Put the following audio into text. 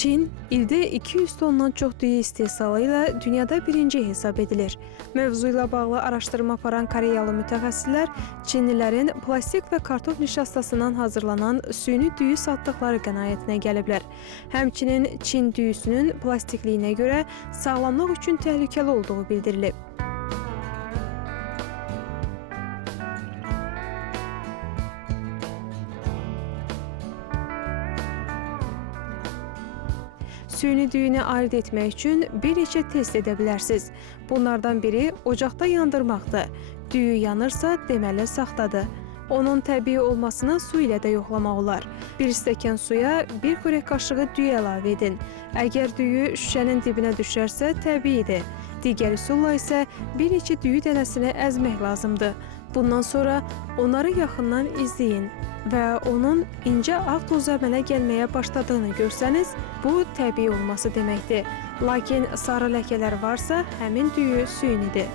Çin ildə 200 tondan çox düyü istehsalı ilə dünyada birinci hesab edilir. Mövzu ilə bağlı araşdırma aparan Koreyalı mütəxəssislər Çinlilərin plastik və kartof nişastasından hazırlanan süni düyü satdıqları qənaətinə gəliblər. Həmçinin Çin düyüsünün plastikliyinə görə sağlamlıq üçün təhlükəli olduğu bildirilib. Süni düyünü ayırt etmək üçün bir neçə test edə bilərsiniz. Bunlardan biri ocaqda yandırmaqdır. Düyü yanırsa, deməli saxtadır. Onun təbii olmasını su ilə də yoxlamaq olar. Bir stəkan suya bir xörək qaşığı düyü əlavə edin. Əgər düyü şüşənin dibinə düşərsə, təbiidir. Digər üsulla isə bir neçə düyü dənəsini əzmək lazımdır. Bundan sonra onları yaxından izləyin və onun incə ağ tozu əmələ gəlməyə başladığını görsəniz, bu təbii olması deməkdir. Lakin sarı ləkələr varsa, həmin düyü sünidir.